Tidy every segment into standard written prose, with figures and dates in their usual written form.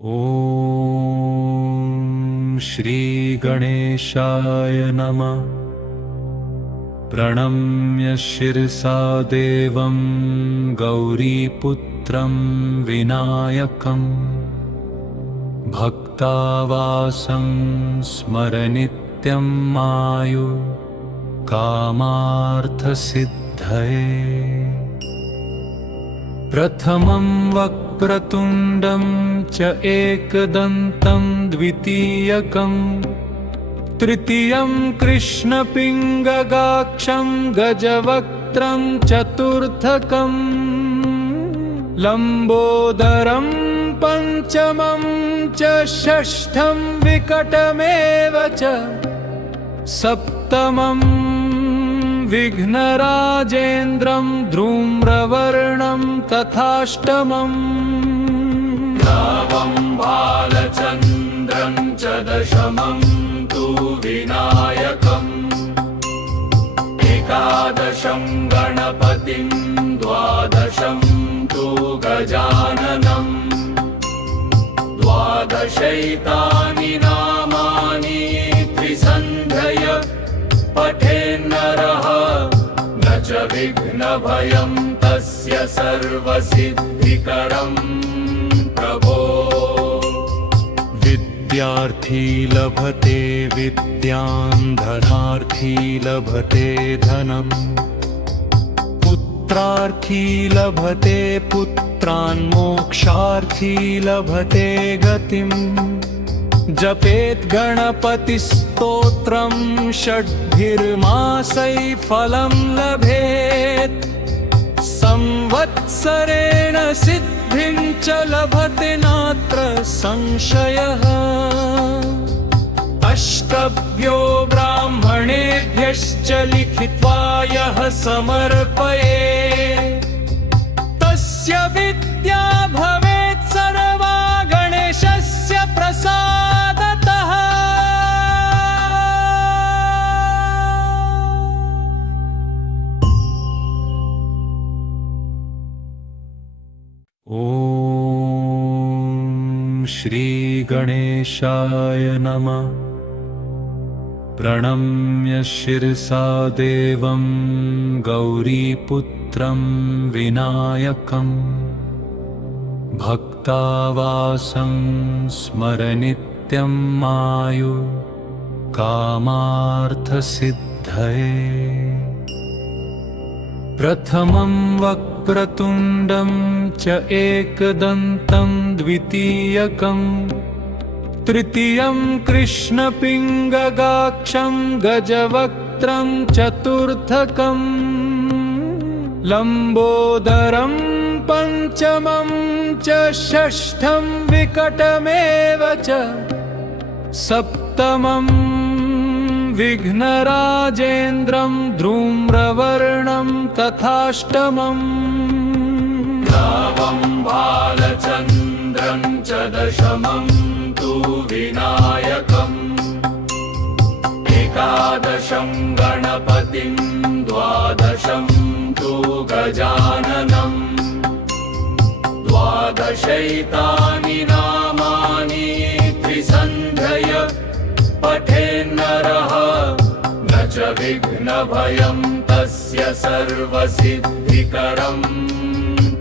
ॐ श्री गणेशाय नमः। प्रणम्य शिरसा देवं गौरीपुत्रं विनायकं भक्तावासं स्मर नित्यं आयु कामार्थसिद्धये। प्रथमं वक्रतुण्डं च एकदन्तं द्वितीयकं तृतीयं कृष्णपिङ्गगाक्षं गजवक्त्रं चतुर्थकं लम्बोदरं पञ्चमं च षष्ठं विकटमेव च सप्तमं विघ्नराजेन्द्रं धूम्रवर्णं तथाष्टमं नवं बालचन्द्रं च दशमं तु विनायकम् एकादशं गणपतिं द्वादशं तु गजाननम् द्वादशैतानि नामानि त्रिसन्ध्यय पठेन्नरः न च विघ्नभयं तस्य सर्वसिद्धिकरं प्रभो। विद्यार्थी लभते विद्यां धनार्थी लभते धनम् पुत्रार्थी लभते पुत्रान् मोक्षार्थी लभते गतिम्। जपेत् गणपतिस्तोत्रं षड्भिर्मासैः फलं लभेत् संवत्सरेण सिद्धिं च लभते नात्र संशयः। अष्टभ्यो ब्राह्मणेभ्यश्च लिखित्वा यः समर्पयेत् तस्य विद्या भवेत् सर्वा गणेशस्य प्रसादतः। ॐ श्री गणेशाय नमः। प्रणम्य शिरसा देवं गौरीपुत्रं विनायकं भक्तावासं स्मर नित्यं आयु कामार्थसिद्धये। प्रथमं वक्रतुण्डं च एकदन्तं द्वितीयकं तृतीयं कृष्णपिङ्गगाक्षं गजवक्त्रं चतुर्थकं लम्बोदरं पञ्चमं च षष्ठं विकटमेव च सप्तमं विघ्नराजेन्द्रं धूम्रवर्णं तथाष्टमं नवं बालचन्द्रं च दशमं तु विनायकम् एकादशं गणपतिं द्वादशं तु गजाननम् द्वादशैतानि नामानि त्रिसन्ध्यय पठेन्नरः न च विघ्नभयं तस्य सर्वसिद्धिकरं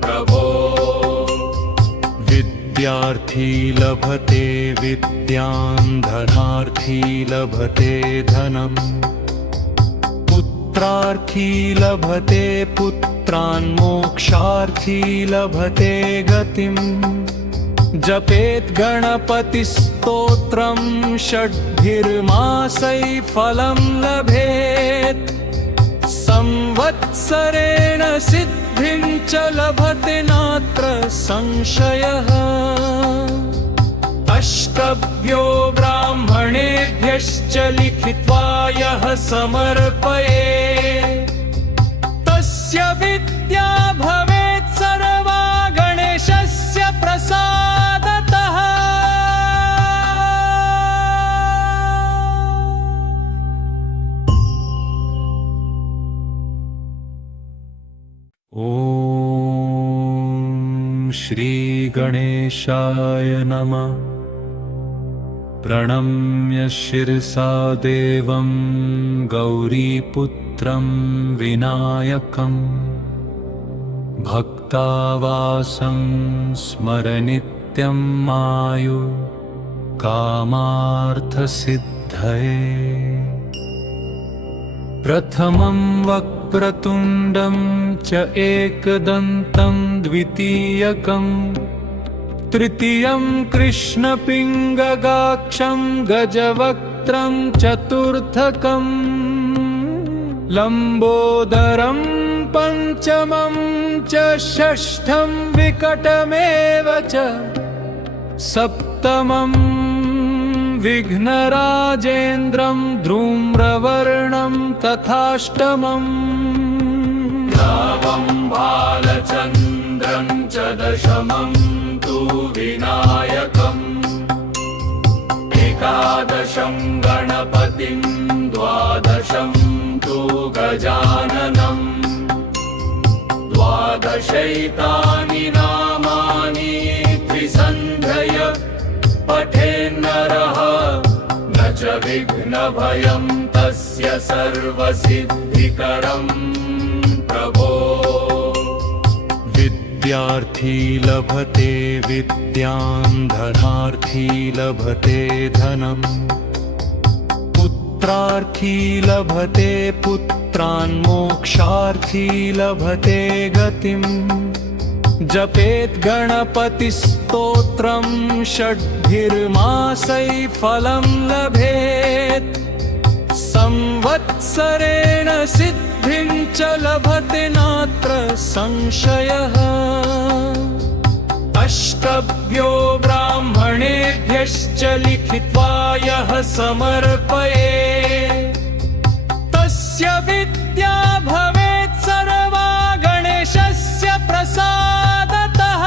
प्रभो। विद्यार्थी लभते विद्यां धनार्थी लभते धनम् पुत्रार्थी लभते पुत्रान् मोक्षार्थी लभते गतिम्। जपेत् गणपतिस्तोत्रं षड्भिर्मासैः फलं लभेत् संवत्सरेण सिद्धिं च लभते नात्र संशयः। अष्टभ्यो ब्राह्मणेभ्यश्च लिखित्वा यः समर्पयेत् तस्य विद्या भवेत् सर्वा गणेशस्य प्रसादतः। ॐ श्री श्रीगणेशाय नमः। प्रणम्य शिरसा देवं गौरीपुत्रं विनायकं भक्तावासं स्मरनित्यं आयु कामार्थसिद्धये। प्रथमं वक्रतुण्डं च एकदन्तं द्वितीयकं तृतीयं कृष्णपिङ्गगाक्षं गजवक्त्रं चतुर्थकं लम्बोदरं पञ्चमं च षष्ठं विकटमेव च सप्तमं विघ्नराजेन्द्रं धूम्रवर्णं तथाष्टमं नवं बालचन्द्रं च दशमं तु विनायकम् एकादशं गणपतिं द्वादशं तु गजाननं द्वादशैतानि नामानि त्रिसन्ध्यय पठेन्नरः न च विघ्नभयं तस्य सर्वसिद्धिकरं प्रभो। विद्यार्थी लभते विद्यां धनार्थी लभते धनं पुत्रार्थी लभते पुत्रान् मोक्षार्थी लभते गतिम्। जपेत् गणपतिस्तोत्रं षड्भिर्मासैः फलं लभेत् संवत्सरेण सिद्धिं च लभते नात्र संशयः। अष्टभ्यो ब्राह्मणेभ्यश्च लिखित्वा यः समर्पये तस्य विद्या भवेत् सर्वा गणेशस्य प्रसादतः।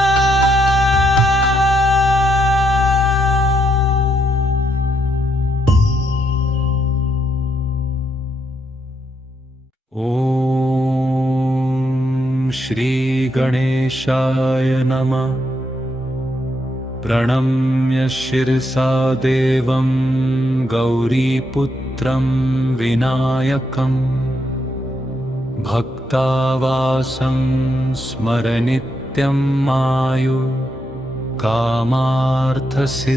ॐ श्रीगणेशाय नमः। प्रणम्य शिरसा देवं गौरीपुत्रं विनायकं भक्तावासं स्मरनित्यं आयु कामार्थसिद्धये।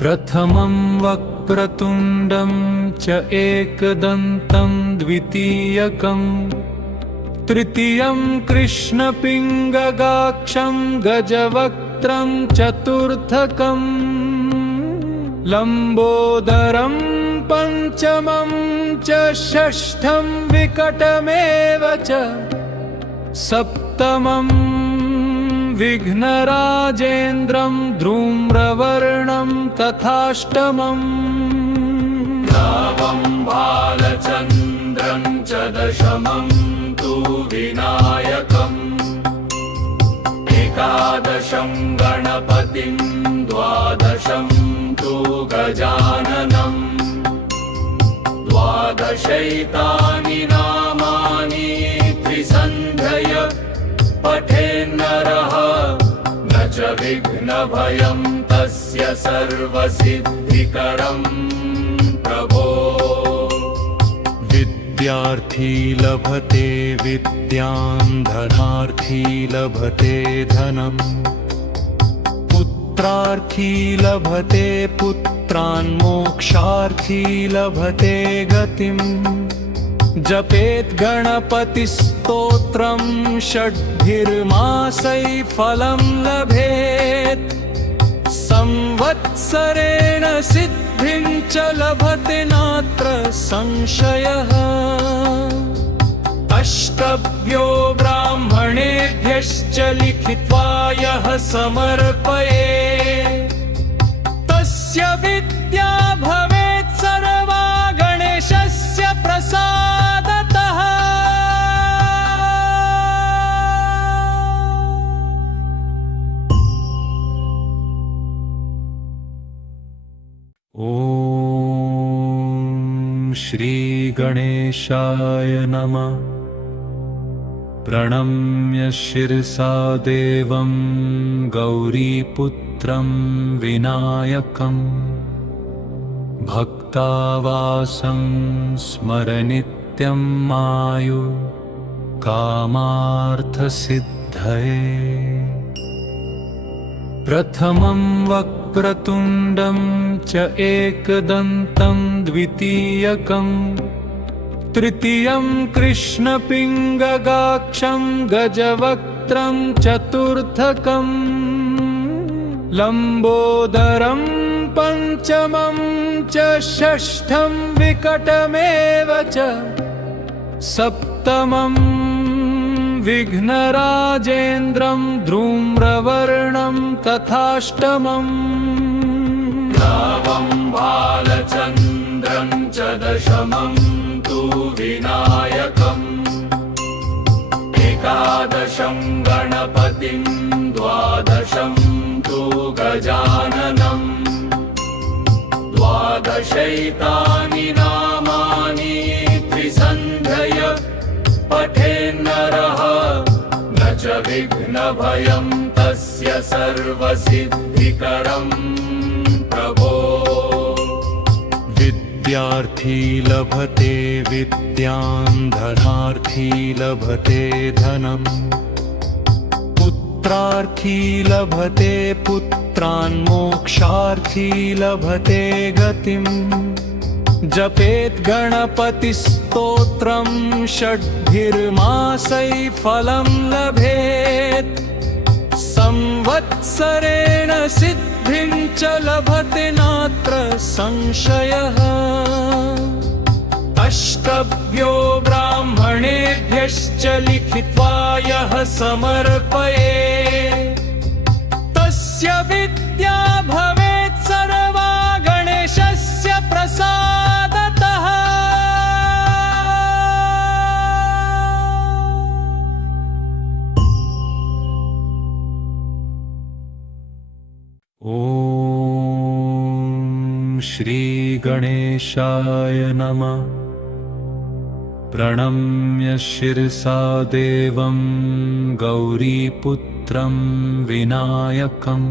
प्रथमं वक्रतुण्डं च एकदन्तं द्वितीयकं तृतीयं कृष्णपिङ्गगाक्षं गजवक्त्रं चतुर्थकं लम्बोदरं पञ्चमं च षष्ठं विकटमेव च सप्तमं विघ्नराजेन्द्रं धूम्रवर्णं तथाष्टमं नवं बालचन्द्रं च दशमं तु विनायकम् एकादशं गणपतिं द्वादशं तु गजाननं द्वादशैतानि नामानि त्रिसन्ध्यय पठेन्नरः न च विघ्नभयं तस्य सर्वसिद्धिकरं प्रभो। विद्यार्थी लभते विद्यां धनार्थी लभते धनं पुत्रार्थी लभते पुत्रान् मोक्षार्थी लभते गतिम्। जपेत् गणपतिस्तोत्रं षड्भिर्मासैः फलं लभेत् संवत्सरेण सिद्धिं च लभते नात्र संशयः। अष्टभ्यो ब्राह्मणेभ्यश्च लिखित्वा यः समर्पये तस्य विद्या भवेत् सर्वा गणेशस्य प्रसादतः। ॐ श्रीगणेशाय नमः। प्रणम्य शिरसा देवं गौरीपुत्रं विनायकम् भक्तावासं स्मरनित्यं आयु कामार्थसिद्धये प्रथमं वक्रतुण्डं च एकदन्तं द्वितीयकं तृतीयं कृष्णपिङ्गगाक्षं गजवक्त्रं चतुर्थकं लम्बोदरं पंचमं च षष्ठं विकटमेव च सप्तमं विघ्नराजेन्द्रं धूम्रवर्णं तथाष्टमं नवं बालचन्द्रं च दशमं तु विनायकम् एकादशं गणपतिं द्वादशं तु गजाननम् द्वादशैतानि नामानि त्रिसन्ध्यय पठेन्नरः न च विघ्नभयं तस्य सर्वसिद्धिकरं प्रभो विद्यार्थी लभते विद्यां धनार्थी लभते धनम् पुत्रार्थी लभते पुत्रान् मोक्षार्थी लभते गतिम् जपेत् गणपतिस्तोत्रं षड्भिर्मासैः फलं लभेत् संवत्सरेण सिद्धिं च लभते नात्र संशयः अष्टभ्यो ब्राह्मणेभ्यश्च लिखित्वा यः समर्पये तस्य विद्या भवेत् सर्वा गणेशस्य प्रसादतः ॐ श्री गणेशाय नमः प्रणम्य शिरसा देवं गौरीपुत्रं विनायकम्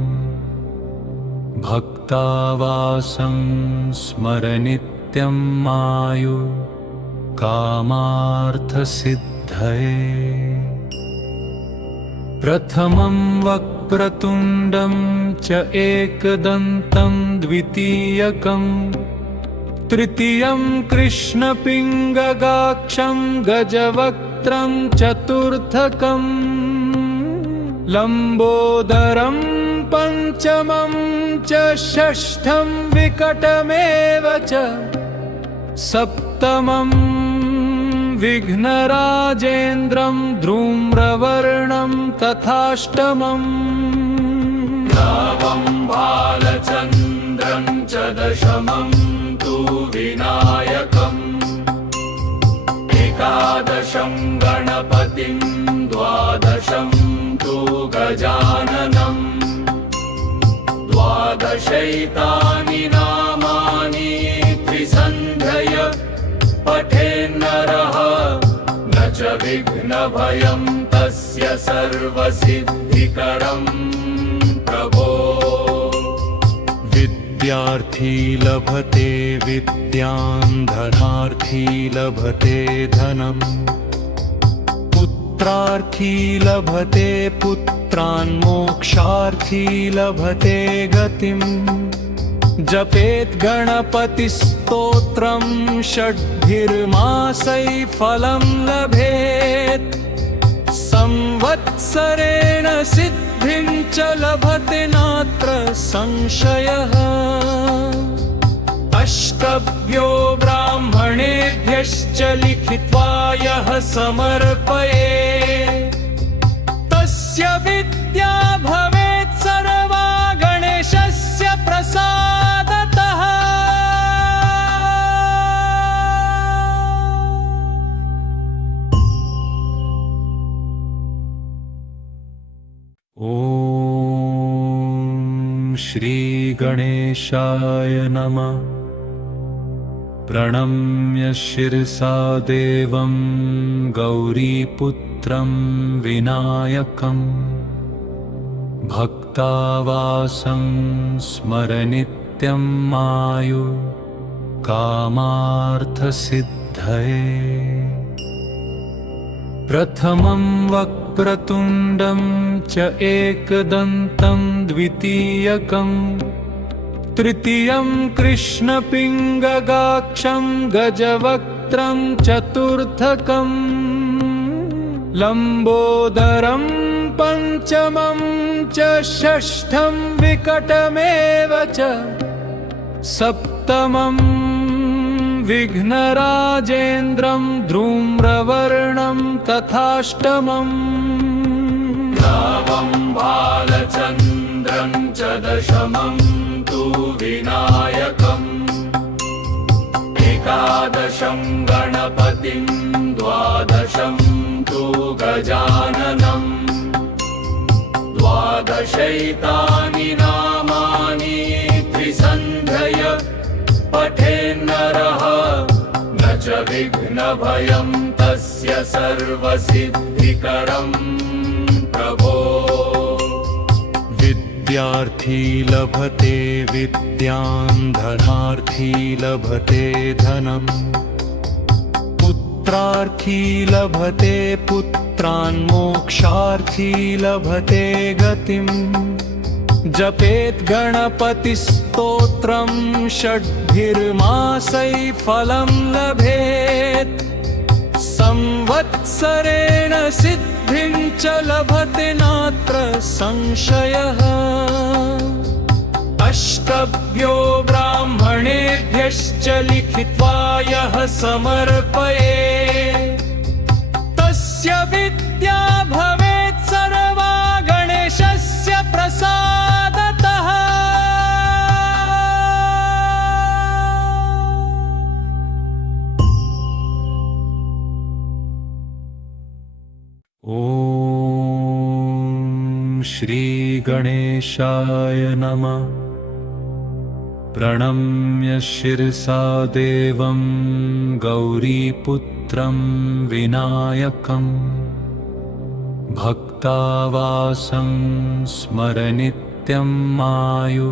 भक्तावासं स्मरनित्यं आयु कामार्थसिद्धये प्रथमं वक्रतुण्डं च एकदन्तं द्वितीयकं तृतीयं कृष्णपिङ्गगाक्षं गजवक्त्रं चतुर्थकं लम्बोदरं पंचमं च षष्ठं विकटमेव च सप्तमं विघ्नराजेन्द्रं धूम्रवर्णं तथाष्टमं नवं बालचन्द्रं च दशमं तु विनायकम् एकादशं गणपतिं द्वादशं तु गजाननम् द्वादशैतानि नामानि त्रिसन्ध्यय पठेन्नरः न च विघ्नभयं तस्य सर्वसिद्धिकरं प्रभो विद्यार्थी लभते विद्यां धनार्थी लभते धनम् पुत्रार्थी लभते पुत्रान् मोक्षार्थी लभते गतिम् जपेत् गणपतिस्तोत्रं षड्भिर्मासैः फलं लभेत् संवत्सरेण सिद्धिं च लभते नात्र संशयः अष्टभ्यो ब्राह्मणेभ्यश्च लिखित्वा यः समर्पये तस्य विद्या भवेत् सर्वा गणेशस्य प्रसादतः ॐ श्री गणेशाय नमः प्रणम्य शिरसा देवं गौरीपुत्रं गजवक्त्रं विनायकं भक्तावासं स्मरनित्यं आयु कामार्थसिद्धये प्रथमं वक्रतुण्डं च एकदन्तं द्वितीयकं तृतीयं कृष्णपिङ्गगाक्षं गजवक्त्रं चतुर्थकं लम्बोदरं पञ्चमं च षष्ठं विकटमेव च सप्तमं विघ्नराजेन्द्रं धूम्रवर्णं तथाष्टमं नवं बालचन्द्रं च दशमं तु विनायकम् एकादशं गणपतिं द्वादशं तु गजाननम् द्वादशैतानि नामानि त्रिसन्ध्यय पठेन्नरः न च विघ्नभयं तस्य सर्वसिद्धिकरं प्रभो विद्यार्थी लभते विद्यां धनार्थी लभते धनम् पुत्रार्थी लभते पुत्रान् मोक्षार्थी लभते गतिम् जपेत् गणपतिस्तोत्रं षड्भिर्मासैः फलं लभेत् संवत्सरेण सिद्धिं च लभते नात्र संशयः अष्टभ्यो ब्राह्मणेभ्यश्च लिखित्वा यः समर्पयेत् तस्य विद्या भवेत् सर्वा गणेशस्य प्रसादतः ॐ श्री गणेशाय नमः प्रणम्य शिरसा देवं गौरीपुत्रं विनायकं भक्तावासं स्मरनित्यं आयु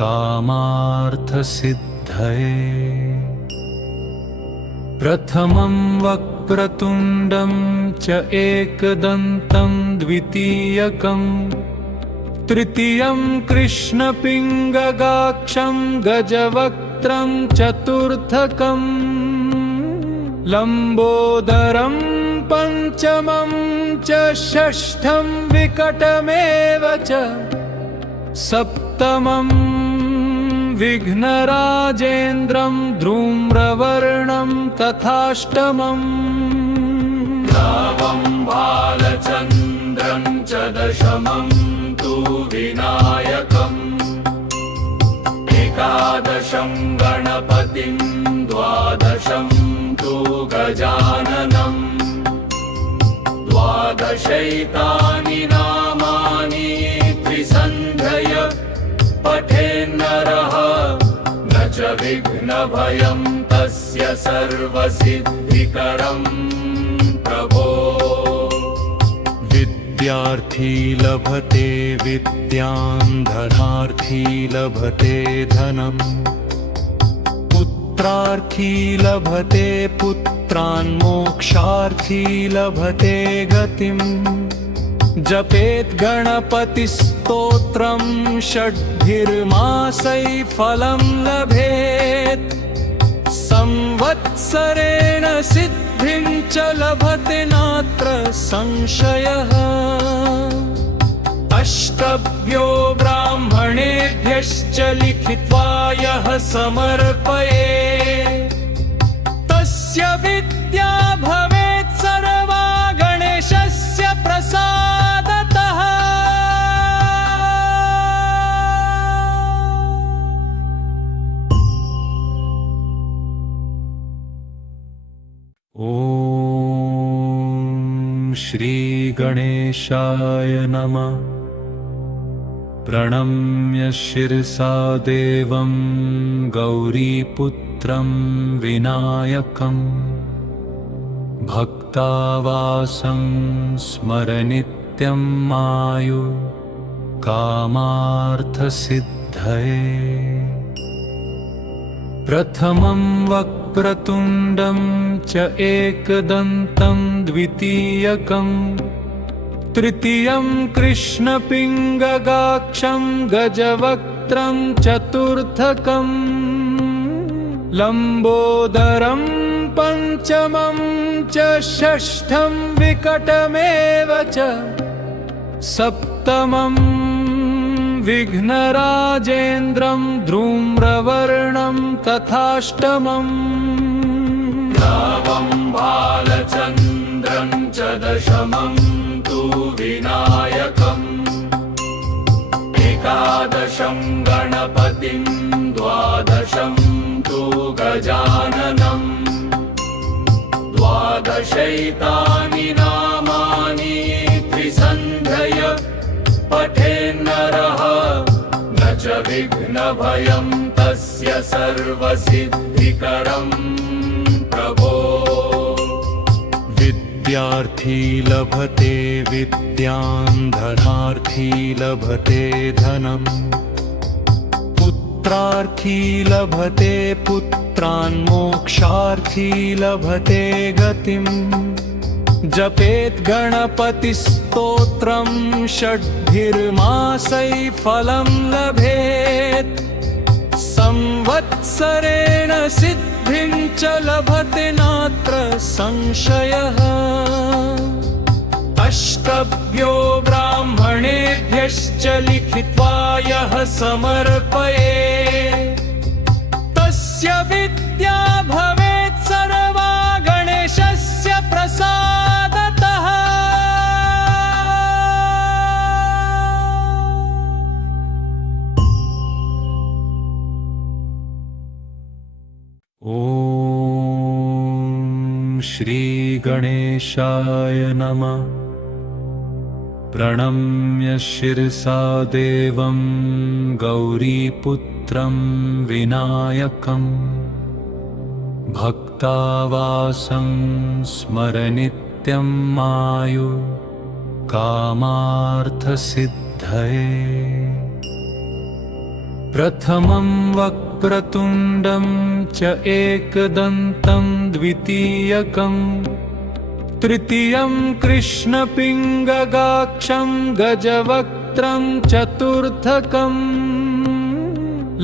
कामार्थसिद्धये प्रथमं वक्रतुण्डं च एकदन्तं द्वितीयकं तृतीयं कृष्णपिङ्गगाक्षं गजवक्त्रं चतुर्थकं लम्बोदरं पञ्चमं च षष्ठं विकटमेव च सप्तमं विघ्नराजेन्द्रं धूम्रवर्णं तथाष्टमं नवं बालचन्द्रं च दशमं तु विनायकम् एकादशं गणपतिं द्वादशं तु गजाननम् द्वादशैतानि नामानि त्रिसन्ध्यय पठेन्नरः न च विघ्नभयं तस्य सर्वसिद्धिकरं प्रभो विद्यार्थी लभते विद्यां धनार्थी लभते धनम् पुत्रार्थी लभते पुत्रान् मोक्षार्थी लभते गतिम् जपेत् गणपतिस्तोत्रं षड्भिर्मासैः फलं लभेत् संवत्सरेण सिद्धिं च लभते नात्र संशयः अष्टभ्यो ब्राह्मणेभ्यश्च लिखित्वा यः समर्पयेत् तस्य विद्या भवेत् सर्वा गणेशस्य प्रसादतः ॐ श्री गणेशाय नमः प्रणम्य शिरसा देवं गौरीपुत्रं विनायकं भक्तावासं स्मरनित्यं मायु कामार्थसिद्धये। प्रथमं वक्रतुण्डं च एकदन्तं द्वितीयकं तृतीयं कृष्णपिङ्गगाक्षं गजवक्त्रं चतुर्थकं लम्बोदरं पञ्चमं च षष्ठं विकटमेव च सप्तमं विघ्नराजेन्द्रं धूम्रवर्णं तथाष्टमं नवं बालचन्द्रं च दशमं तु विनायकम् एकादशं गणपतिं द्वादशं तु गजाननम् द्वादशैतानि नामानि त्रिसन्ध्यय पठेन्नरः न च विघ्नभयं तस्य सर्वसिद्धिकरं प्रभो। विद्यार्थी लभते विद्यां धनार्थी लभते धनम् पुत्रार्थी लभते पुत्रान् मोक्षार्थी लभते गतिम् जपेत् गणपतिस्तोत्रं षड्भिर्मासैः फलं लभेत् संवत्सरेण सिद्धिं च लभते नात्र संशयः। अष्टभ्यो ब्राह्मणेभ्यश्च लिखित्वा यः समर्पयेत् तस्य विद्या भवेत् सर्वा गणेशस्य प्रसादतः। ॐ श्री गणेशाय नमः। प्रणम्य शिरसा देवं गौरीपुत्रं विनायकं भक्तावासं स्मरनित्यं मायु कामार्थसिद्धये। प्रथमं वक्रतुण्डं च एकदन्तं द्वितीयकं तृतीयं कृष्णपिङ्गगाक्षं गजवक्त्रं चतुर्थकं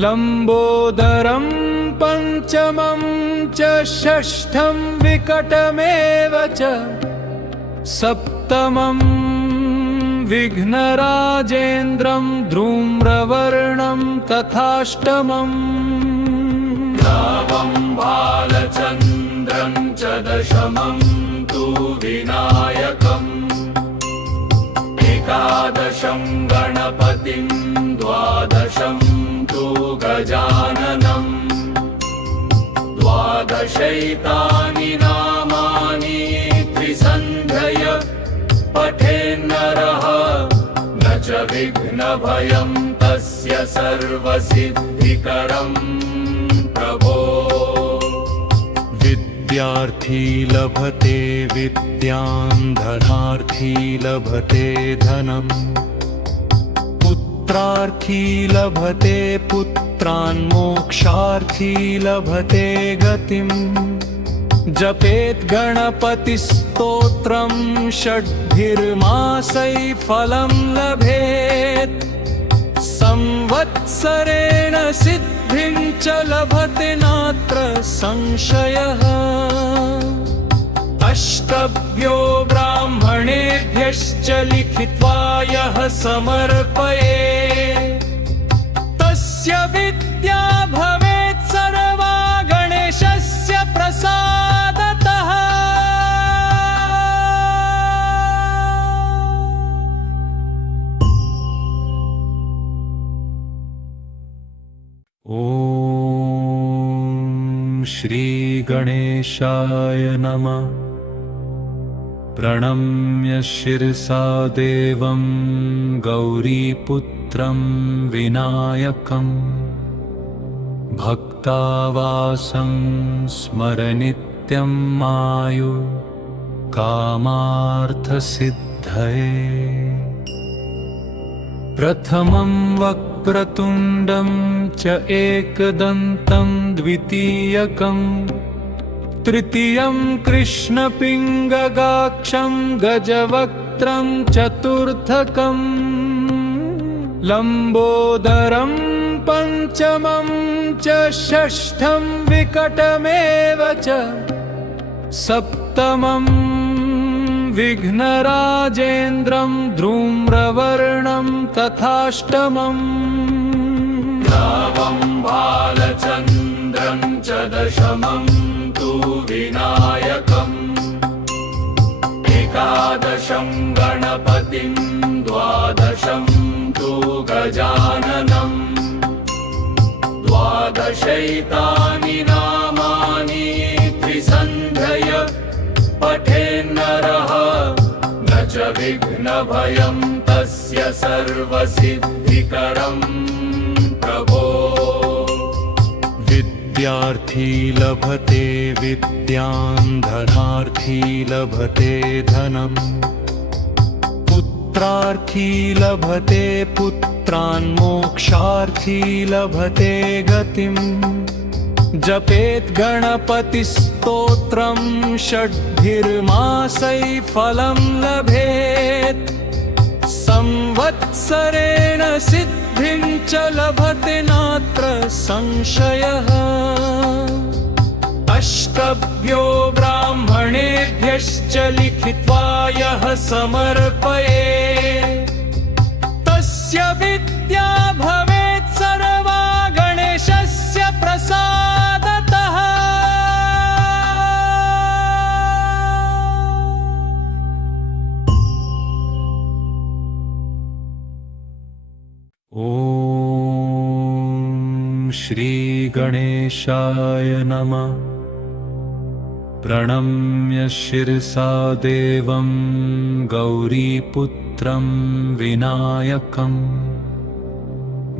लम्बोदरं पञ्चमं च षष्ठं विकटमेव च सप्तमं विघ्नराजेन्द्रं धूम्रवर्णं तथाष्टमं नवं बालचन्द्रं च दशमं तु विनायकम् एकादशं गणपतिं द्वादशं तु गजाननम् द्वादशैतानि नामानि त्रिसन्ध्यय पठेन्नरः न च विघ्नभयं तस्य सर्वसिद्धिकरं प्रभो। विद्यार्थी लभते विद्यां धनार्थी लभते धनम् पुत्रार्थी लभते पुत्रान् मोक्षार्थी लभते गतिम् जपेत् गणपतिस्तोत्रं षड्भिर्मासैः फलं लभेत् संवत्सरेण सिद्धिं च लभते नात्र संशयः। अष्टभ्यो ब्राह्मणेभ्यश्च लिखित्वा यः समर्पयेत् तस्य विद्या भवेत् सर्वा गणेशस्य प्रसादतः। ॐ श्री गणेशाय नमः। प्रणम्य शिरसा देवं गौरीपुत्रं विनायकं भक्तावासं स्मरनित्यं मायु कामार्थसिद्धये। प्रथमं वक्रतुण्डं च एकदन्तं द्वितीयकं तृतीयं कृष्णपिङ्गगाक्षं गजवक्त्रं चतुर्थकं लम्बोदरं पंचमं च षष्ठं विकटमेव च सप्तमं विघ्नराजेन्द्रं धूम्रवर्णं तथाष्टमं नवं बालचन्द्रं च दशमं तु विनायकम् एकादशं गणपतिं द्वादशं तु गजाननम् द्वादशैतानि नामानि त्रिसन्ध्यय पठेन्नरः न च विघ्नभयं तस्य सर्वसिद्धिकरं प्रभो। विद्यार्थी लभते विद्यां धनार्थी लभते धनम् पुत्रार्थी लभते पुत्रान् मोक्षार्थी लभते गतिम् जपेत् गणपतिस्तोत्रं षड्भिर्मासैः फलं लभेत् संवत्सरेण सिद्धिं च लभते नात्र संशयः। अष्टभ्यो ब्राह्मणेभ्यश्च लिखित्वा यः समर्पयेत् तस्य विद्या भवेत् सर्वा गणेशस्य प्रसादतः। ॐ श्री गणेशाय नमः। प्रणम्य शिरसा देवं गौरीपुत्रं विनायकं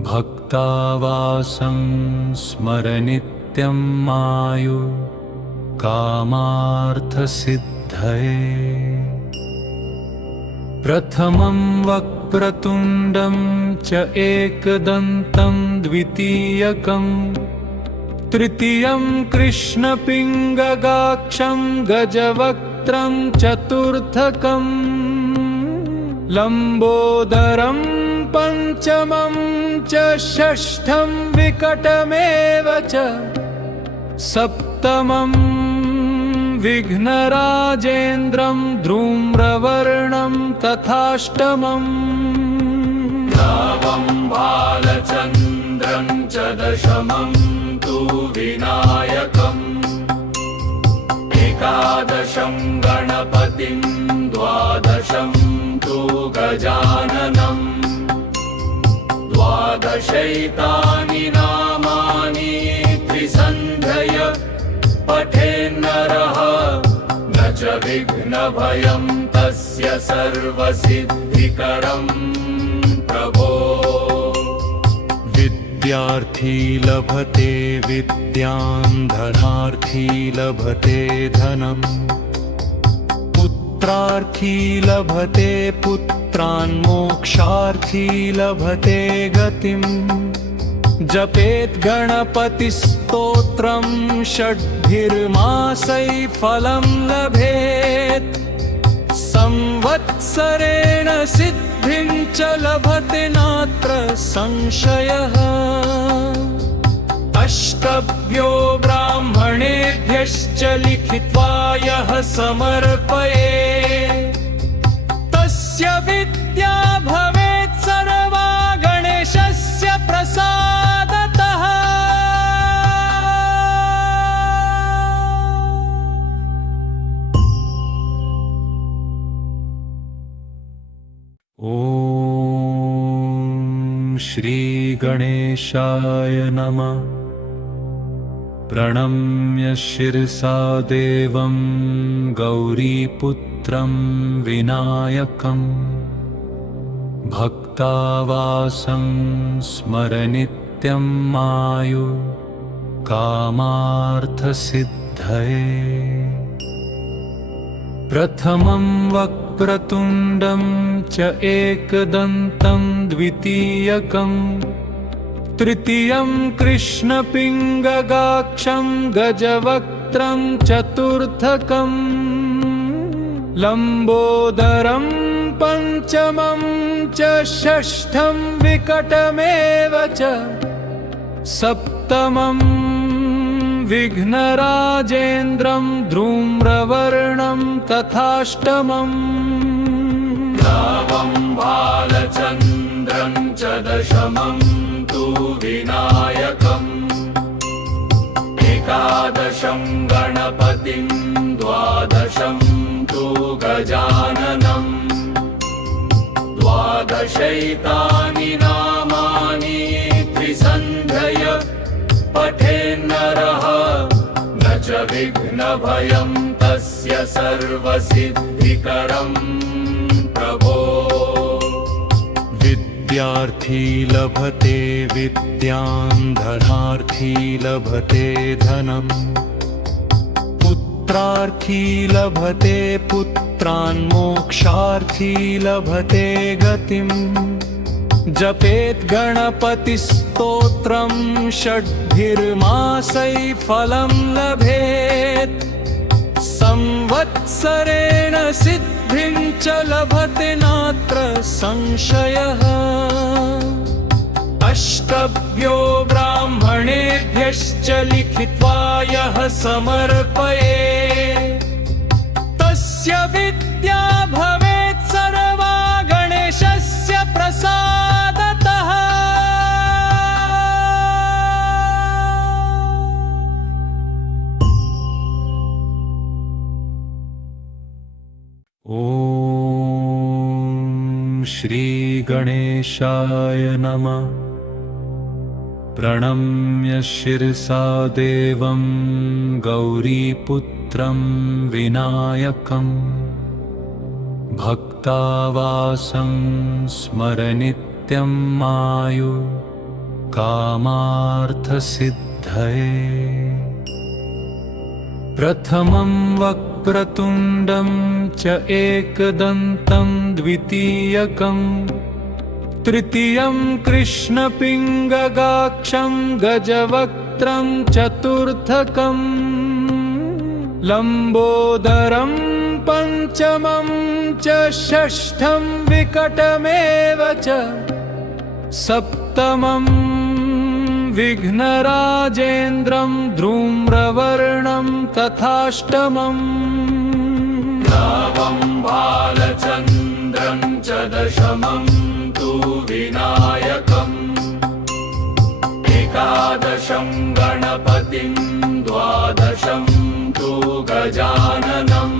भक्तावासं स्मरनित्यं आयु कामार्थसिद्धये। प्रथमं वक्रतुण्डं च एकदन्तं द्वितीयकं तृतीयं कृष्णपिङ्गगाक्षं गजवक्त्रं चतुर्थकं लम्बोदरं पंचमं च षष्ठं विकटमेव च सप्तमं विघ्नराजेन्द्रं धूम्रवर्णं तथाष्टमं नवं बालचन्द्रं च दशमं तु विनायकम् एकादशं गणपतिं द्वादशं तु गजाननम् द्वादशैतानि नामानि त्रिसन्ध्यय पठेन्नरः न च विघ्नभयं तस्य सर्वसिद्धिकरं प्रभो। विद्यार्थी लभते विद्यां धनार्थी लभते धनम् पुत्रार्थी लभते पुत्रान् मोक्षार्थी लभते गतिम् जपेत् गणपतिस्तोत्रं षड्भिर्मासैः फलं लभेत् संवत्सरेण सिद्धिं च लभते नात्र संशयः। अष्टभ्यो ब्राह्मणेभ्यश्च लिखित्वा यः समर्पयेत् तस्य विद्या भवेत् सर्वा गणेशस्य प्रसादतः। ॐ श्री गणेशाय नमः। प्रणम्य शिरसा देवं गौरीपुत्रं विनायकं भक्तावासं स्मरनित्यं आयु कामार्थसिद्धये। प्रथमं वक्रतुण्डं च एकदन्तं द्वितीयकं तृतीयं कृष्णपिङ्गगाक्षं गजवक्त्रं चतुर्थकं लम्बोदरं पञ्चमं च षष्ठं विकटमेव च सप्तमं विघ्नराजेन्द्रं धूम्रवर्णं तथाष्टमं नवं बालचन्द्रं च दशमं तु विनायकम् एकादशं गणपतिं द्वादशं तु गजाननम् द्वादशैतानि नामानि त्रिसन्ध्यय पठेन्नरः न च विघ्नभयं तस्य सर्वसिद्धिकरं प्रभो। विद्यार्थी लभते विद्यां धनार्थी लभते धनम् पुत्रार्थी लभते पुत्रान् मोक्षार्थी लभते गतिम् जपेत् गणपतिस्तोत्रं षड्भिर्मासैः फलं लभेत् संवत्सरेण सिद्धिं च लभते नात्र संशयः। अष्टभ्यो ब्राह्मणेभ्यश्च लिखित्वा यः समर्पयेत् तस्य विद्या भवेत् सर्वा गणेशस्य प्रसादतः। ॐ श्री गणेशाय नमः। प्रणम्य शिरसा देवं गौरीपुत्रं विनायकं भक्तावासं स्मरनित्यं आयु कामार्थसिद्धये। प्रथमं वक्रतुण्डं च एकदन्तं द्वितीयकं तृतीयं कृष्णपिङ्गगाक्षं गजवक्त्रं चतुर्थकं लम्बोदरं पञ्चमं च षष्ठं विकटमेव च सप्तमं विघ्नराजेन्द्रं धूम्रवर्णं तथाष्टमं नवं बालचन्द्रं च दशमं तु विनायकम् एकादशं गणपतिं द्वादशं तु गजाननम्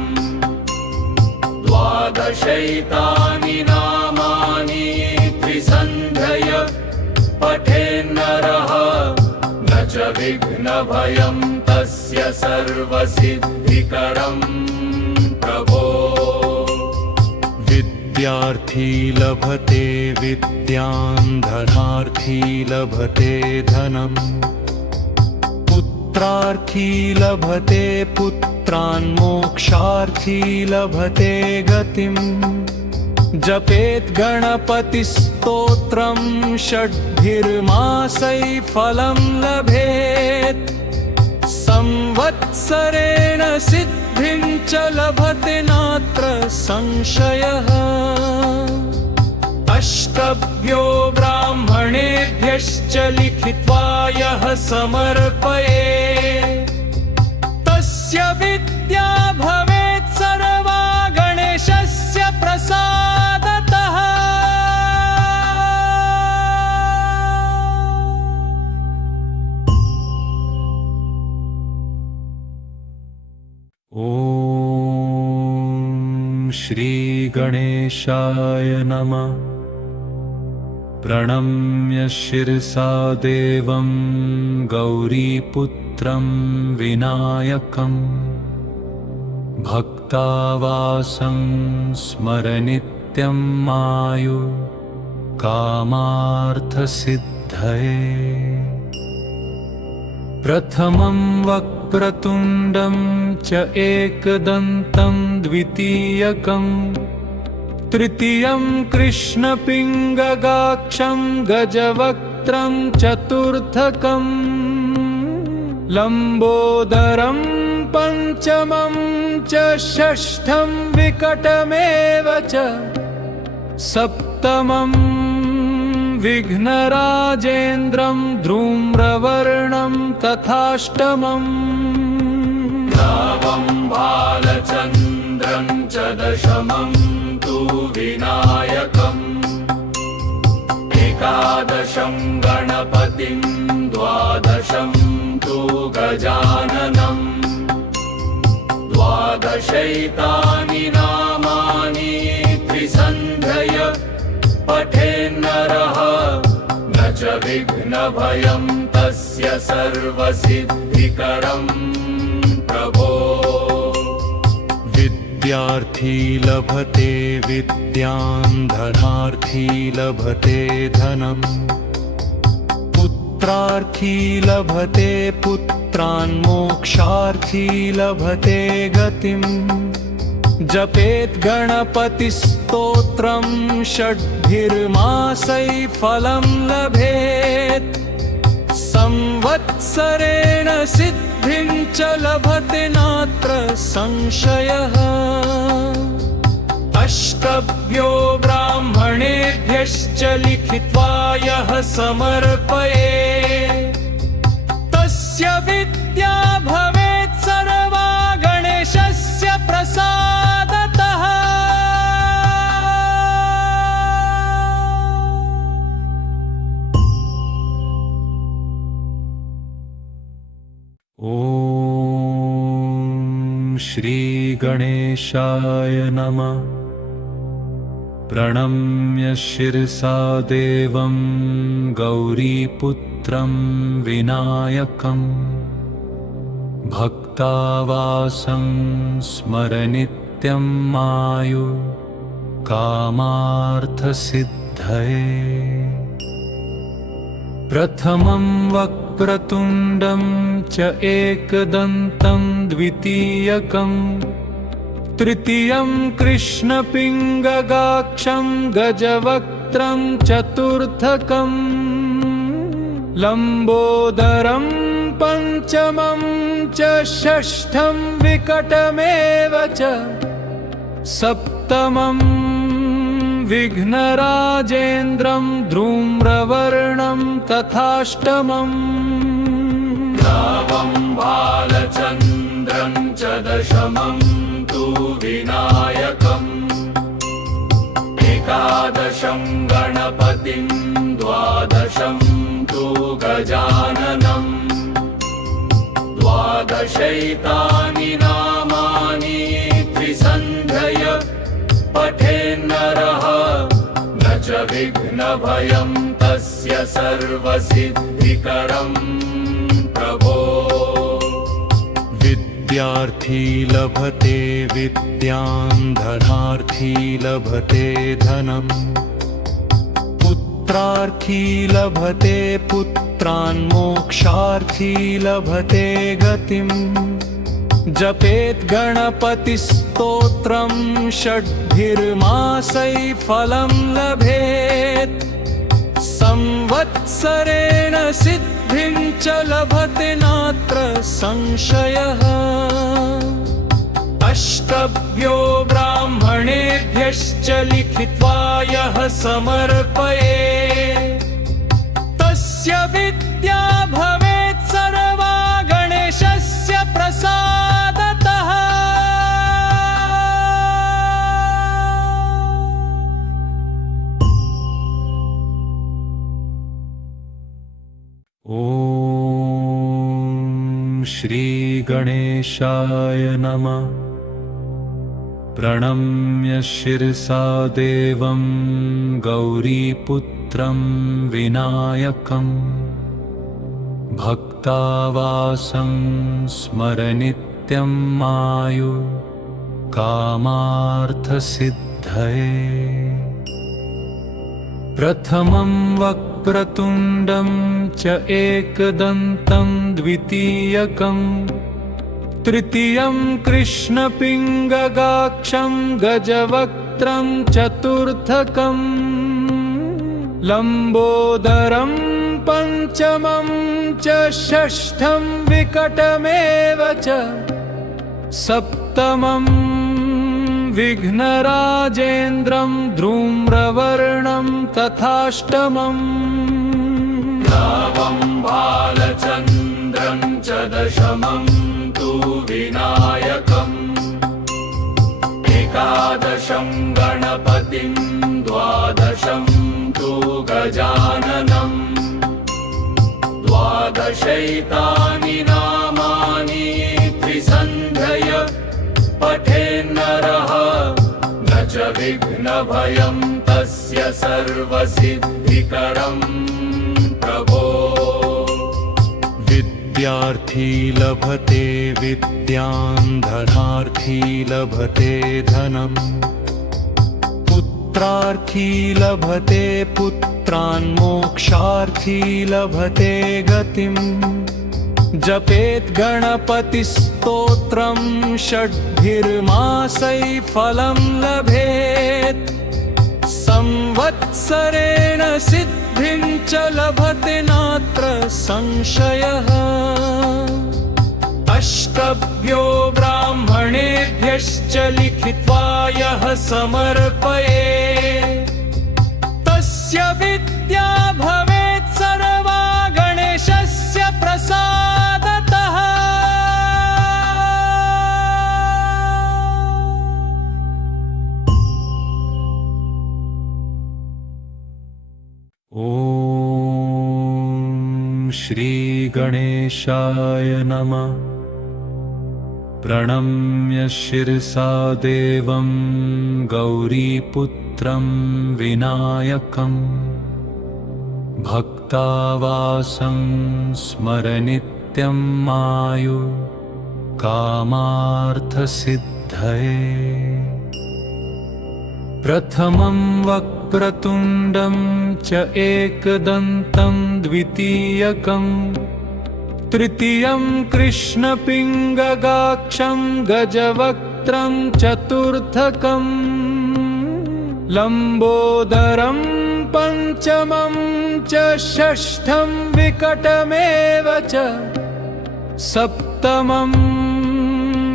द्वादशैतानि नामानि त्रिसन्ध्यय पठेन्नरः न च विघ्नभयं तस्य सर्वसिद्धिकरं प्रभो। विद्यार्थी लभते विद्यां धनार्थी लभते धनम् पुत्रार्थी लभते पुत्रान् मोक्षार्थी लभते गतिम् जपेत् गणपतिस्तोत्रं षड्भिर्मासैः फलं लभेत् संवत्सरेण सिद्धिं च लभते नात्र संशयः। अष्टभ्यो ब्राह्मणेभ्यश्च लिखित्वा यः समर्पयेत् तस्य विद्या भवेत् सर्वा गणेशस्य प्रसादतः। ॐ श्री गणेशाय नमः। प्रणम्य शिरसा देवं गौरीपुत्रं विनायकं भक्तावासं स्मरनित्यं आयु कामार्थसिद्धये। प्रथमं वक्रतुण्डं च एकदन्तं द्वितीयकं तृतीयं कृष्णपिङ्गगाक्षं गजवक्त्रं चतुर्थकं लम्बोदरं पञ्चमं च षष्ठं विकटमेव च सप्तमं विघ्नराजेन्द्रं धूम्रवर्णं तथाष्टमं नवं बालचन्द्रं च दशमं तु विनायकम् एकादशं गणपतिं द्वादशं तु गजाननम् द्वादशैतानि नामानि त्रिसन्ध्यय पठेन्नरः न च विघ्नभयं तस्य सर्वसिद्धिकरं प्रभो। विद्यार्थी लभते विद्यां धनार्थी लभते धनम् पुत्रार्थी लभते पुत्रान् मोक्षार्थी लभते गतिम् जपेत् गणपतिस्तोत्रं षड्भिर्मासैः फलं लभेत् संवत्सरेण सिद्धिं च लभते नात्र संशयः। अष्टभ्यो ब्राह्मणेभ्यश्च लिखित्वा यः समर्पयेत् तस्य विद्या भवेत् सर्वा गणेशस्य प्रसादतः। ॐ श्री गणेशाय नमः। प्रणम्य शिरसा देवं गौरीपुत्रं विनायकं भक्तावासं स्मरनित्यं आयु कामार्थसिद्धये। प्रथमं वक्रतुण्डं च एकदन्तं द्वितीयकं तृतीयं कृष्णपिङ्गगाक्षं गजवक्त्रं चतुर्थकं लम्बोदरं पञ्चमं च षष्ठं विकटमेव च सप्तमं विघ्नराजेन्द्रं धूम्रवर्णं तथाष्टमं नवं बालचन्द्रं च दशमं तु विनायकम् एकादशं गणपतिं द्वादशं तु गजाननम् द्वादशैतानि नामानि त्रिसन्ध्यय पठेन्नरः न च विघ्नभयं तस्य सर्वसिद्धिकरं प्रभो। विद्यार्थी लभते विद्यां धनार्थी लभते धनम् पुत्रार्थी लभते पुत्रान् मोक्षार्थी लभते गतिम् जपेत् गणपतिस्तोत्रं षड्भिर्मासैः फलं लभेत् संवत्सरेण सिद्धिं च लभते नात्र संशयः। अष्टभ्यो ब्राह्मणेभ्यश्च लिखित्वा यः समर्पयेत् तस्य विद्या भवेत् सर्वा गणेशस्य प्रसादतः। ॐ श्री गणेशाय नमः। प्रणम्य शिरसा देवं गौरीपुत्रं विनायकं भक्तावासं स्मरनित्यं आयु कामार्थसिद्धये। प्रथमं वक्त्रतुण्डं वक्रतुण्डं च एकदन्तं द्वितीयकम् तृतीयं कृष्णपिङ्गगाक्षं गजवक्त्रं चतुर्थकम् लम्बोदरं पञ्चमं च षष्ठं विकटमेव च सप्तमं विघ्नराजेन्द्रं धूम्रवर्णं तथाष्टमम् नवं बालचन्द्रं च दशमं तु विनायकम् एकादशं गणपतिं द्वादशं तु गजाननम् द्वादशैतानि नामानि त्रिसन्ध्यय पठेन्नरः न च विघ्नभयं तस्य सर्वसिद्धिकरं प्रभो। विद्यार्थी लभते विद्यां धनार्थी लभते धनम् पुत्रार्थी लभते पुत्रान् मोक्षार्थी लभते गतिम् जपेत् गणपतिस्तोत्रं षड्भिर्मासैः फलं लभेत् संवत्सरेण सिद्धिं च लभते नात्र संशयः। अष्टभ्यो ब्राह्मणेभ्यश्च लिखित्वा यः समर्पयेत् तस्य विद्या भवेत् सर्वा गणेशस्य प्रसादतः। ॐ श्री गणेशाय नमः। प्रणम्य शिरसा देवं गौरीपुत्रं विनायकं भक्तावासं स्मरनित्यं आयु कामार्थसिद्धये। प्रथमं वक्रतुण्डं च एकदन्तं द्वितीयकं तृतीयं कृष्णपिङ्गगाक्षं गजवक्त्रं चतुर्थकम् लम्बोदरं पञ्चमं च षष्ठं विकटमेव च सप्तमं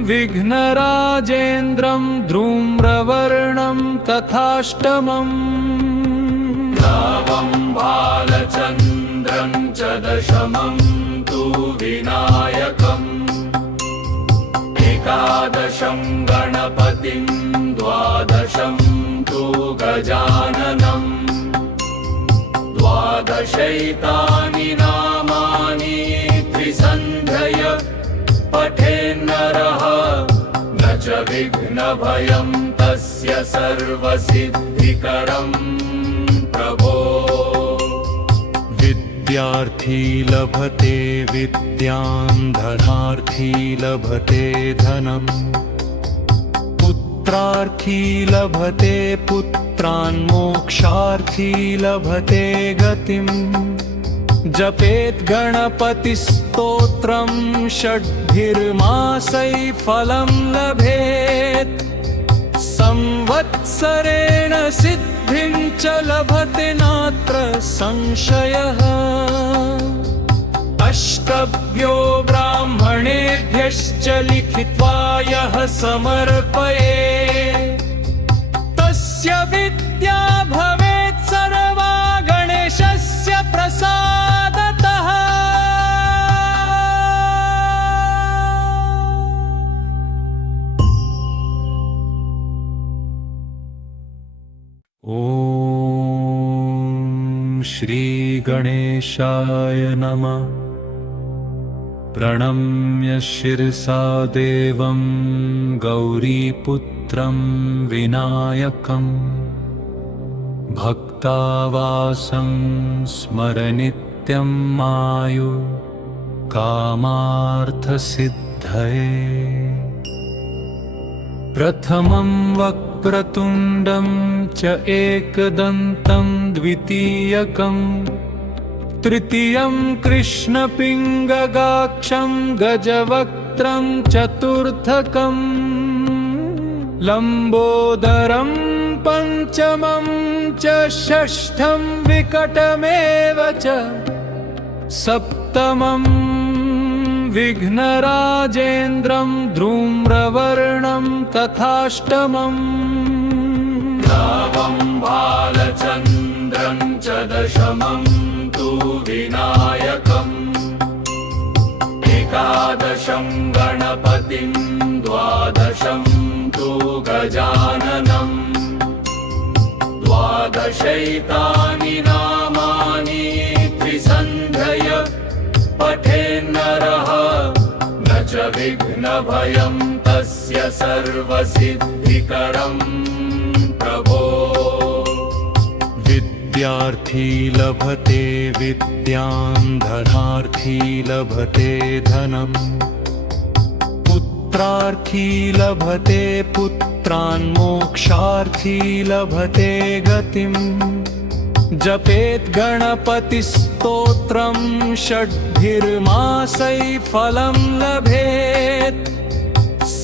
विघ्नराजेन्द्रं धूम्रवर्णं तथाष्टमम् नवं बालचन्द्रं च दशमं तु विनायकम् एकादशं गणपतिं द्वादशं तु गजाननम् द्वादशैतानि नामानि त्रिसन्ध्यय पठेन्नरः न च विघ्नभयं तस्य सर्वसिद्धिकरं प्रभो। विद्यार्थी लभते विद्यां धनार्थी लभते धनम् पुत्रार्थी लभते पुत्रान् मोक्षार्थी लभते गतिम् जपेत् गणपतिस्तोत्रं षड्भिर्मासैः फलं लभेत् संवत्सरेण सिद्धिं च लभते नात्र संशयः। अष्टभ्यो ब्राह्मणेभ्यश्च लिखित्वा यः समर्पयेत् तस्य विद्या भवेत् सर्वा गणेशस्य प्रसादतः। ॐ श्री गणेशाय नमः। प्रणम्य शिरसा देवं गौरीपुत्रं विनायकं भक्तावासं स्मरनित्यं आयु कामार्थसिद्धये। प्रथमं वक्रतुण्डं च एकदन्तं द्वितीयकं तृतीयं कृष्णपिङ्गगाक्षं गजवक्त्रं चतुर्थकं लम्बोदरं पञ्चमं च षष्ठं विकटमेव च सप्तमं विघ्नराजेन्द्रं धूम्रवर्णं तथाष्टमं नवं बालचन्द्रं च दशमं तु विनायकम् एकादशं गणपतिं द्वादशं तु गजाननम् द्वादशैतानि नामानि त्रिसन्ध्यय पठेन्नरः न च विघ्नभयं तस्य सर्वसिद्धिकरं प्रभो। विद्यार्थी लभते विद्यां धनार्थी लभते धनम् पुत्रार्थी लभते पुत्रान् मोक्षार्थी लभते गतिम् जपेत् गणपतिस्तोत्रं षड्भिर्मासैः फलं लभेत्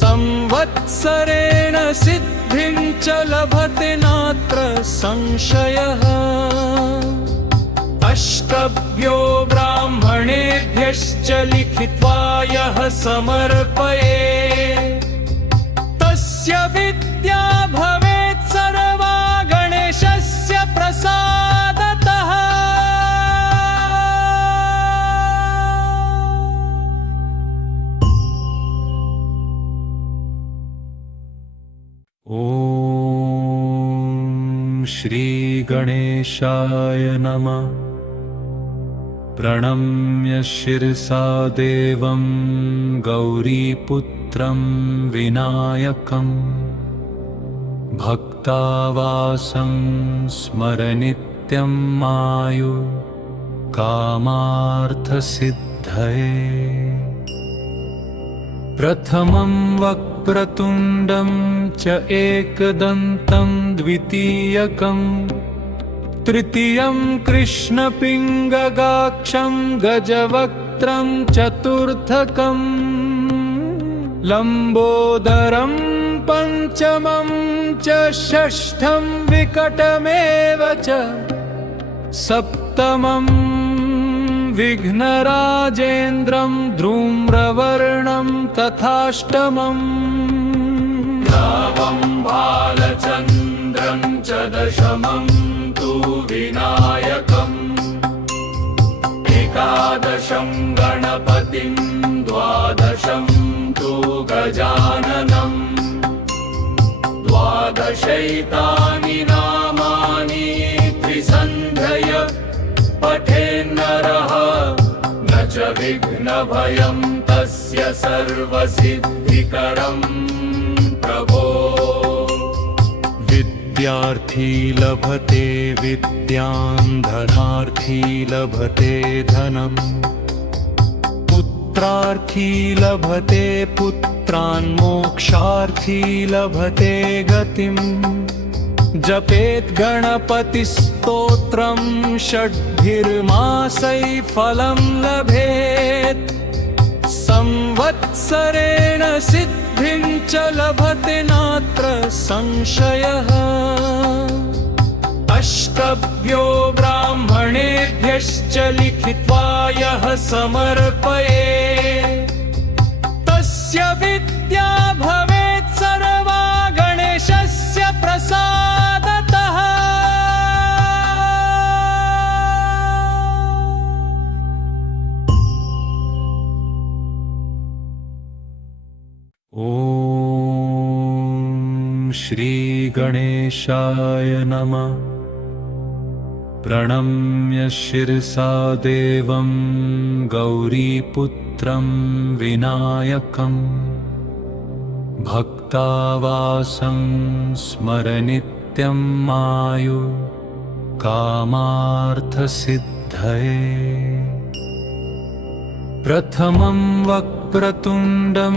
संवत्सरेण सिद्धिं च लभते नात्र संशयः। अष्टभ्यो ब्राह्मणेभ्यश्च लिखित्वा यः समर्पयेत् तस्य विद्या भवेत् सर्वा गणेशस्य प्रसादतः। ॐ श्री गणेशाय नमः। प्रणम्य शिरसा देवं गौरीपुत्रं विनायकं भक्तावासं स्मरनित्यं आयु कामार्थसिद्धये। प्रथमं वक्रतुण्डं च एकदन्तं द्वितीयकं तृतीयं कृष्णपिङ्गगाक्षं गजवक्त्रं चतुर्थकं लम्बोदरं पञ्चमं च षष्ठं विकटमेव च सप्तमं विघ्नराजेन्द्रं धूम्रवर्णं तथाष्टमं नवं बालचन्द्रं च दशमं तु विनायकम् एकादशं गणपतिं द्वादशं तु गजाननम् द्वादशैतानि नामानि त्रिसन्ध्यय पठेन्नरः न च विघ्नभयं तस्य सर्वसिद्धिकरं प्रभो। विद्यार्थी लभते विद्यां धनार्थी लभते धनम् पुत्रार्थी लभते पुत्रान् मोक्षार्थी लभते गतिम् जपेत् गणपतिस्तोत्रं षड्भिर्मासैः फलं लभेत् संवत्सरेण सिद्धिं च लभते नात्र संशयः। अष्टभ्यो ब्राह्मणेभ्यश्च लिखित्वा यः समर्पयेत् तस्य विद्या भवेत् सर्वा गणेशस्य प्रसादतः। ॐ श्री गणेशाय नमः। प्रणम्य शिरसा देवं गौरीपुत्रं विनायकं भक्तावासं स्मरनित्यं आयु कामार्थसिद्धये। प्रथमं वक्रतुण्डं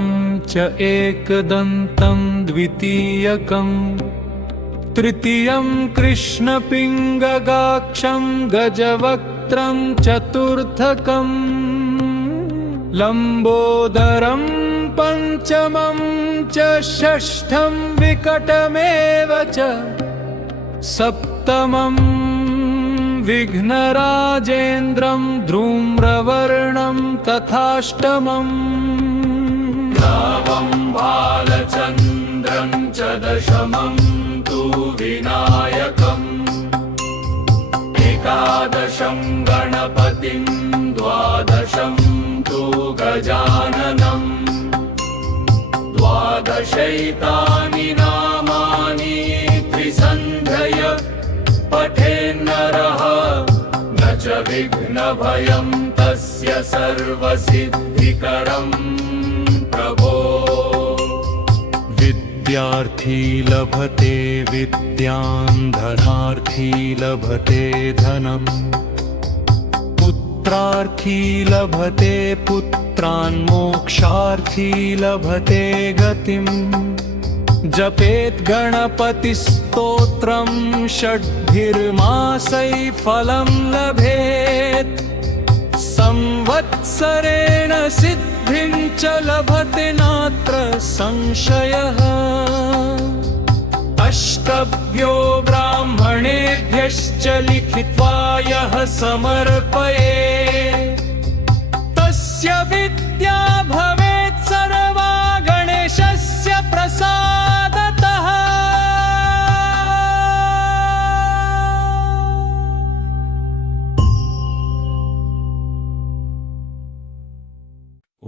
च एकदन्तं द्वितीयकं तृतीयं कृष्णपिङ्गगाक्षं गजवक्त्रं गजवक्त्रं चतुर्थकं लम्बोदरं पञ्चमं च षष्ठं विकटमेव च सप्तमं विघ्नराजेन्द्रं धूम्रवर्णं तथाष्टमं नवं बालचन्द्रं च दशमं तु विनायकम् एकादशं गणपतिं द्वादशं तु गजाननम् द्वादशैतानि नामानि त्रिसन्ध्यय पठेन्नरः न च विघ्नभयं तस्य सर्वसिद्धिकरं प्रभो। विद्यार्थी लभते विद्यां धनार्थी लभते धनम् पुत्रार्थी लभते पुत्रान् मोक्षार्थी लभते गतिम् जपेत् गणपतिस्तोत्रं षड्भिर्मासैः फलं लभेत् संवत्सरेण सिद्धिं च लभते नात्र संशयः। अष्टभ्यो ब्राह्मणेभ्यश्च लिखित्वा यः समर्पयेत् तस्य विद्या भवेत् सर्वा गणेशस्य प्रसादतः। ॐ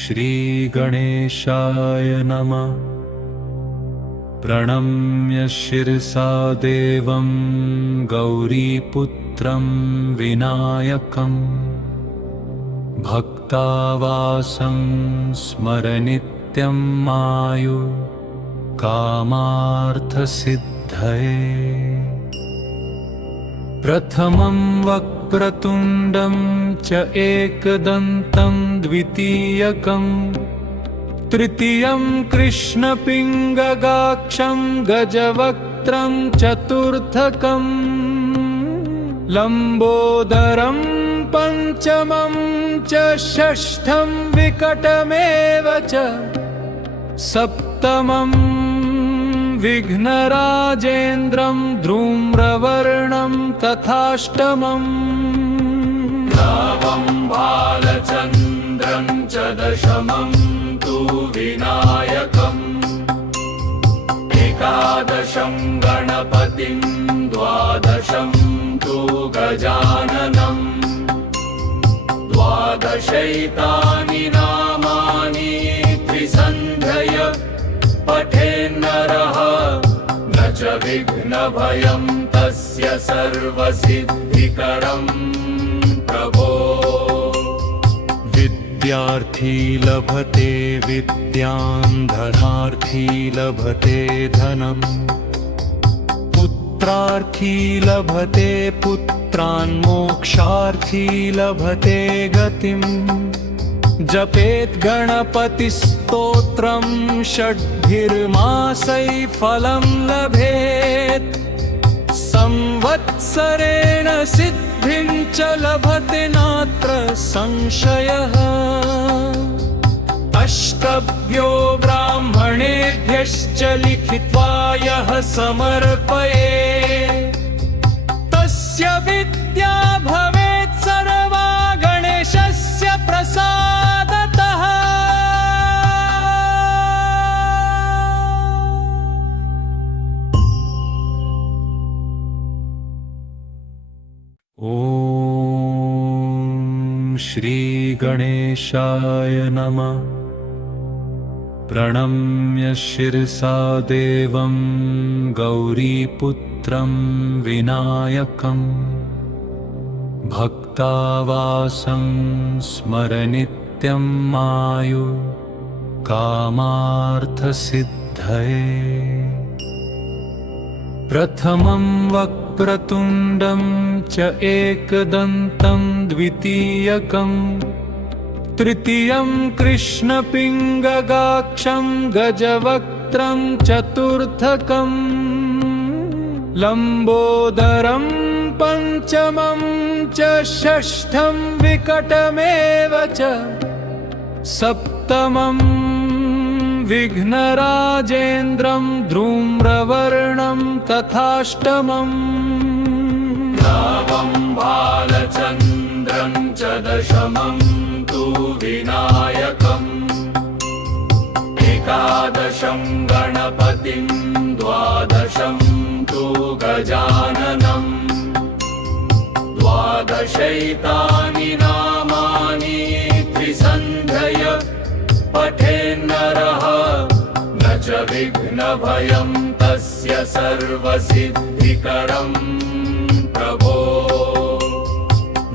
श्री गणेशाय नमः। प्रणम्य शिरसा देवं गौरीपुत्रं विनायकं भक्तावासं स्मरनित्यं आयु कामार्थसिद्धये। प्रथमं वक्रतुण्डं च एकदन्तं द्वितीयकं तृतीयं कृष्णपिङ्गगाक्षं गजवक्त्रं चतुर्थकं लम्बोदरं पञ्चमं च षष्ठं विकटमेव च सप्तमं विघ्नराजेन्द्रं धूम्रवर्णं तथाष्टमं नवं बालचन्द्रं च दशमं तु विनायकम् एकादशं गणपतिं द्वादशं तु गजाननम् द्वादशैतानि नामानि त्रिसन्ध्यय पठेन्नरः न च विघ्नभयं तस्य सर्वसिद्धिकरं प्रभो। विद्यार्थी लभते विद्यां धनार्थी लभते धनम् पुत्रार्थी लभते पुत्रान् मोक्षार्थी लभते गतिम् जपेत् गणपतिस्तोत्रं षड्भिर्मासैः फलं लभेत् संवत्सरेण सिद्धिं च लभते नात्र संशयः। अष्टभ्यो ब्राह्मणेभ्यश्च लिखित्वा यः समर्पयेत् तस्य विद्या भवेत् सर्वा गणेशस्य प्रसादतः। ॐ श्री गणेशाय नमः। प्रणम्य शिरसा देवं गौरीपुत्रं विनायकं भक्तावासं स्मरनित्यं आयु कामार्थसिद्धये। प्रथमं वक्रतुण्डं च एकदन्तं द्वितीयकं तृतीयं कृष्णपिङ्गगाक्षं गजवक्त्रं चतुर्थकं लम्बोदरं पञ्चमं च षष्ठं विकटमेव च सप्तमं विघ्नराजेन्द्रं धूम्रवर्णं तथाष्टमम् नवं बालचन्द्रं च दशमं तु विनायकम् एकादशं गणपतिं द्वादशं तु गजाननम् द्वादशैतानि नामानि त्रिसन्ध्यय पठेन्नरः न च विघ्नभयं तस्य सर्वसिद्धिकरं प्रभो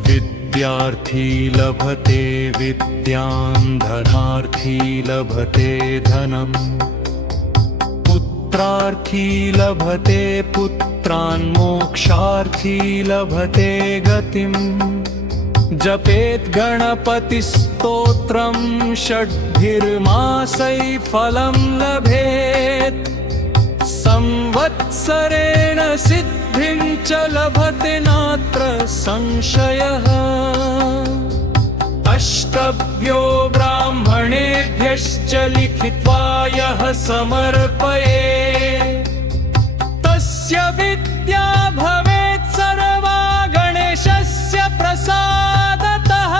विद्यार्थी लभते विद्यां धनार्थी लभते धनम् पुत्रार्थी लभते पुत्रान् मोक्षार्थी लभते गतिम् जपेत् गणपतिस्तोत्रं षड्भिर्मासैः फलं लभेत् संवत्सरेण सिद्धिं च लभते नात्र संशयः अष्टभ्यो ब्राह्मणेभ्यश्च लिखित्वा यः समर्पयेत् तस्य विद्या भवेत् सर्वा गणेशस्य प्रसादतः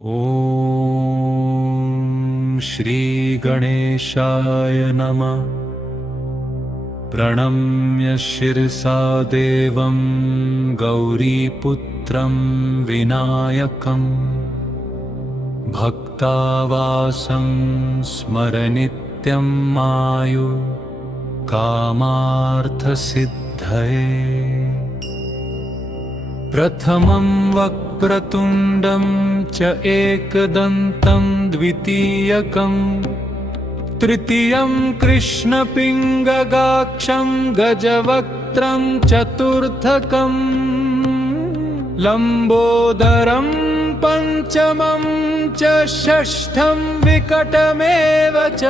ॐ श्री गणेशाय नमः। प्रणम्य शिरसा देवं गौरीपुत्रं विनायकं भक्तावासं स्मरनित्यं आयु कामार्थसिद्धये प्रथमं वक्रतुण्डं च एकदन्तं द्वितीयकं तृतीयं कृष्णपिङ्गगाक्षं गजवक्त्रं चतुर्थकं लम्बोदरं पञ्चमं च षष्ठं विकटमेव च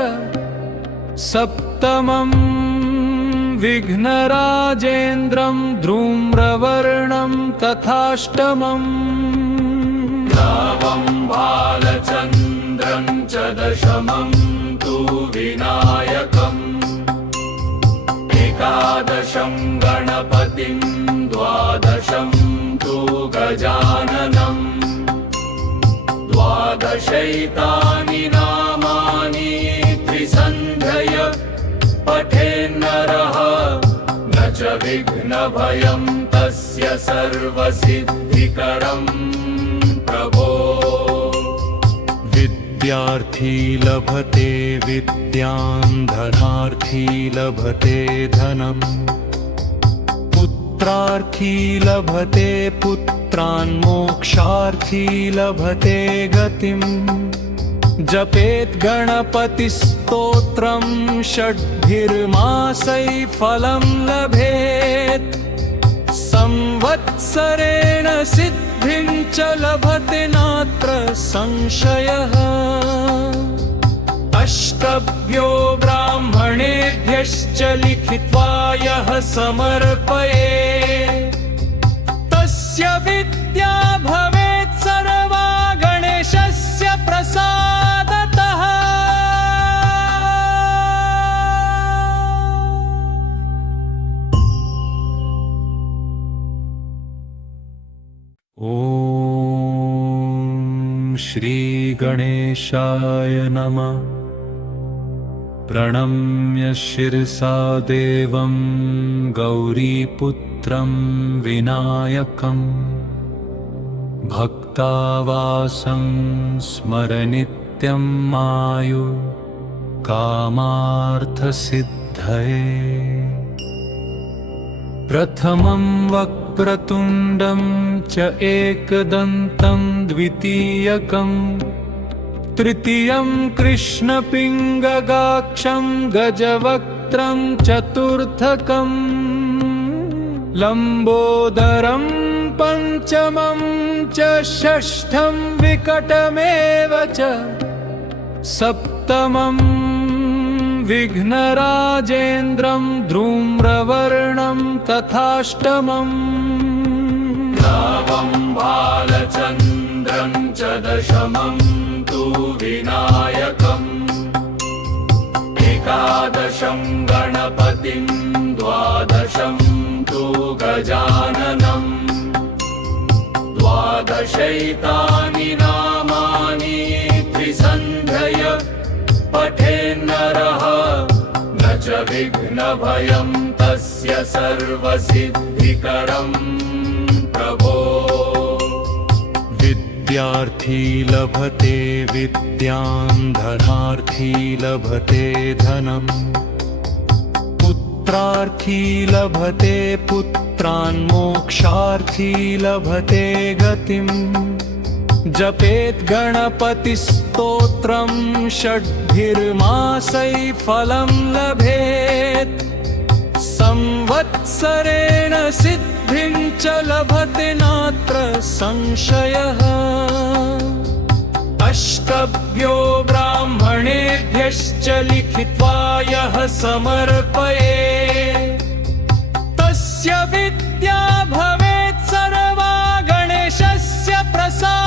सप्तमं विघ्नराजेन्द्रं धूम्रवर्णं तथाष्टमम् नवं बालचन्द्रं च दशमं तु विनायकम् एकादशं गणपतिं द्वादशं तु गजाननम् द्वादशैतानि नामानि त्रिसन्ध्यय पठेन्नरः न च विघ्नभयं तस्य सर्वसिद्धिकरं प्रभो विद्यार्थी लभते विद्यां धनार्थी लभते धनम् पुत्रार्थी लभते पुत्रान् मोक्षार्थी लभते गतिम् जपेत् गणपतिस्तोत्रं षड्भिर्मासैः फलं लभेत् संवत्सरेण सिद्धिं च लभते नात्र संशयः अष्टभ्यो ब्राह्मणेभ्यश्च लिखित्वा यः समर्पयेत् तस्य विद्या भवेत् सर्वा गणेशस्य प्रसादतः ॐ श्री गणेशाय नमः। प्रणम्य शिरसा देवं गौरीपुत्रं विनायकं भक्तावासं स्मरनित्यं आयु कामार्थसिद्धये प्रथमं वक्रतुण्डं च एकदन्तं द्वितीयकं तृतीयं कृष्णपिङ्गगाक्षं गजवक्त्रं चतुर्थकं लम्बोदरं पञ्चमं च षष्ठं विकटमेव च सप्तमं विघ्नराजेन्द्रं धूम्रवर्णं तथाष्टमम् नवं बालचन्द्रं च दशमं तु विनायकम् एकादशं गणपतिं द्वादशं तु गजाननम् द्वादशैतानि नामानि त्रिसन्ध्यय पठेन्नरः न च विघ्नभयं तस्य सर्वसिद्धिकरं प्रभो। विद्यार्थी लभते विद्यां धनार्थी लभते धनम् पुत्रार्थी लभते पुत्रान् मोक्षार्थी लभते गतिम् जपेत् गणपतिस्तोत्रं षड्भिर्मासैः फलं लभेत् संवत्सरेण सिद्धिं च लभते नात्र संशयः। अष्टभ्यो ब्राह्मणेभ्यश्च लिखित्वा यः समर्पयेत् तस्य विद्या भवेत् सर्वा गणेशस्य प्रसादेन।